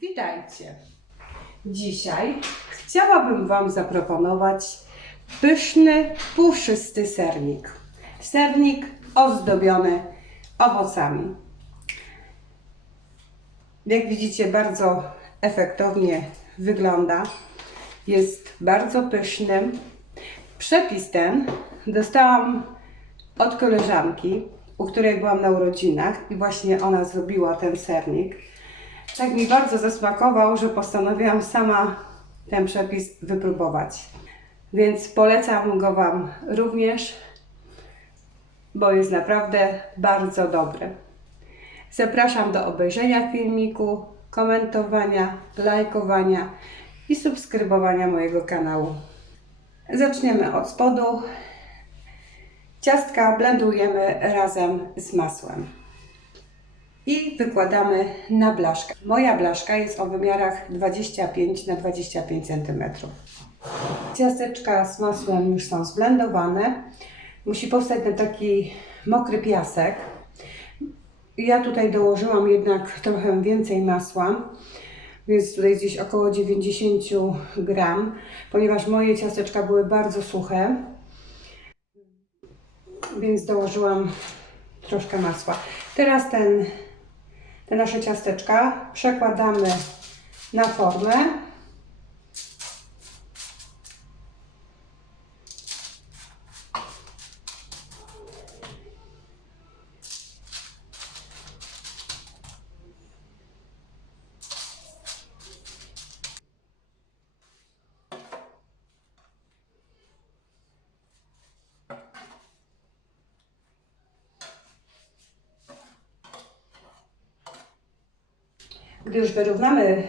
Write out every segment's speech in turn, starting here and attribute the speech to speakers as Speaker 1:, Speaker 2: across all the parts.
Speaker 1: Witajcie. Dzisiaj chciałabym Wam zaproponować pyszny, puszysty sernik. Sernik ozdobiony owocami. Jak widzicie, bardzo efektownie wygląda. Jest bardzo pyszny. Przepis ten dostałam od koleżanki, u której byłam na urodzinach i właśnie ona zrobiła ten sernik. Tak mi bardzo zasmakował, że postanowiłam sama ten przepis wypróbować. Więc polecam go Wam również, bo jest naprawdę bardzo dobry. Zapraszam do obejrzenia filmiku, komentowania, lajkowania i subskrybowania mojego kanału. Zaczniemy od spodu. Ciastka blendujemy razem z masłem i wykładamy na blaszkę. Moja blaszka jest o wymiarach 25 na 25 cm. Ciasteczka z masłem już są zblendowane. Musi powstać ten taki mokry piasek. Ja tutaj dołożyłam jednak trochę więcej masła, więc tutaj gdzieś około 90 gram, ponieważ moje ciasteczka były bardzo suche, więc dołożyłam troszkę masła. Teraz ten, te nasze ciasteczka przekładamy na formę. Gdy już wyrównamy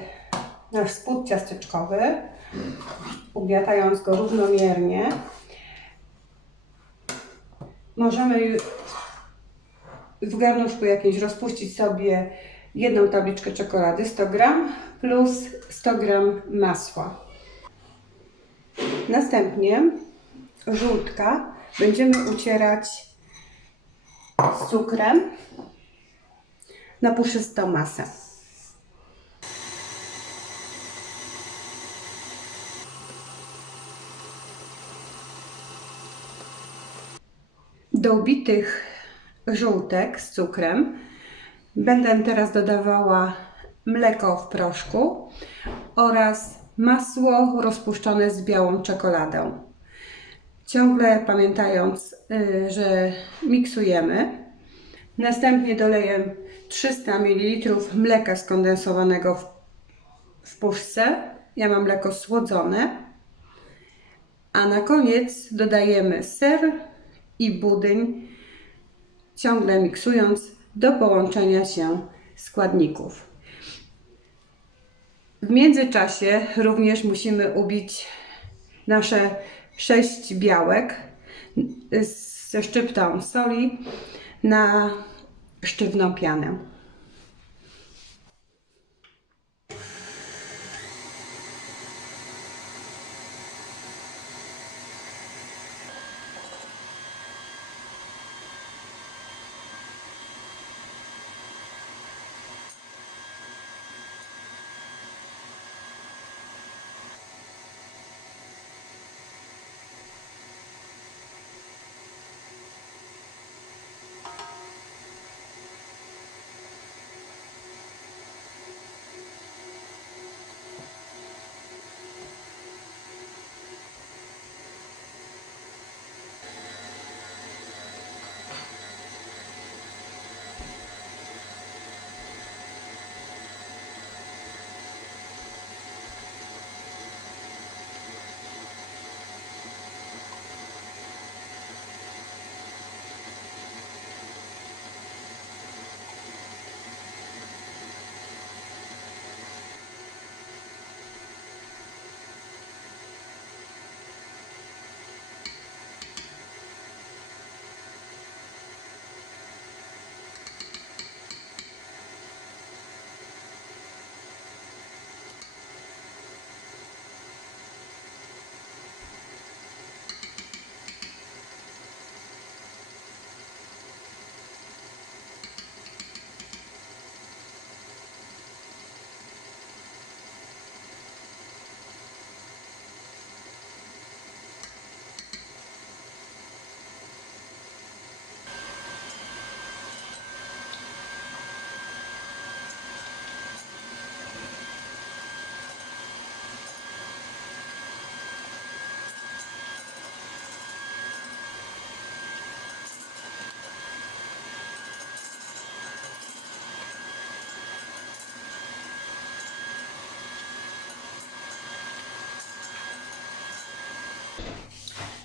Speaker 1: nasz spód ciasteczkowy, ugniatając go równomiernie, możemy w garnuszku jakimś rozpuścić sobie jedną tabliczkę czekolady 100 gram plus 100 gram masła. Następnie żółtka będziemy ucierać z cukrem na puszystą masę. Do ubitych żółtek z cukrem będę teraz dodawała mleko w proszku oraz masło rozpuszczone z białą czekoladą. Ciągle pamiętając, y, że miksujemy. Następnie doleję 300 ml mleka skondensowanego w, w puszce. Ja mam mleko słodzone. A na koniec dodajemy ser i budyń, ciągle miksując do połączenia się składników. W międzyczasie również musimy ubić nasze sześć białek ze szczyptą soli na sztywną pianę.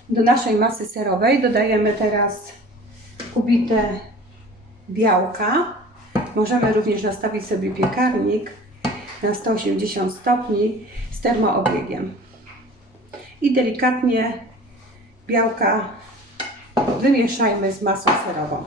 Speaker 1: Do naszej masy serowej dodajemy teraz ubite białka. Możemy również nastawić sobie piekarnik na 180 stopni z termoobiegiem. I delikatnie białka wymieszajmy z masą serową.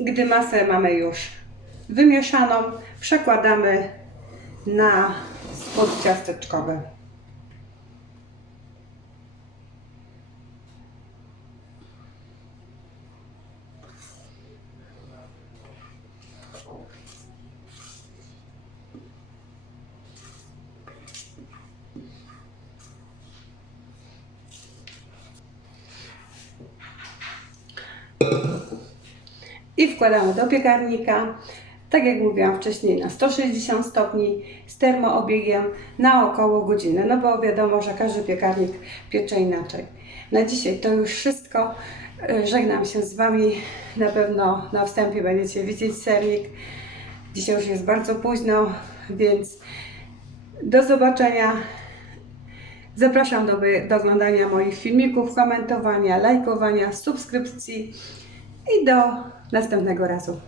Speaker 1: Gdy masę mamy już wymieszaną, przekładamy na spód ciasteczkowy. Wkładamy do piekarnika. Tak jak mówiłam wcześniej, na 160 stopni z termoobiegiem na około godzinę, no bo wiadomo, że każdy piekarnik piecze inaczej. Na dzisiaj to już wszystko. Y, Żegnam się z Wami. Na pewno na wstępie będziecie widzieć sernik. Dzisiaj już jest bardzo późno, więc do zobaczenia. Zapraszam do, do oglądania moich filmików, komentowania, lajkowania, subskrypcji i do następnego razu.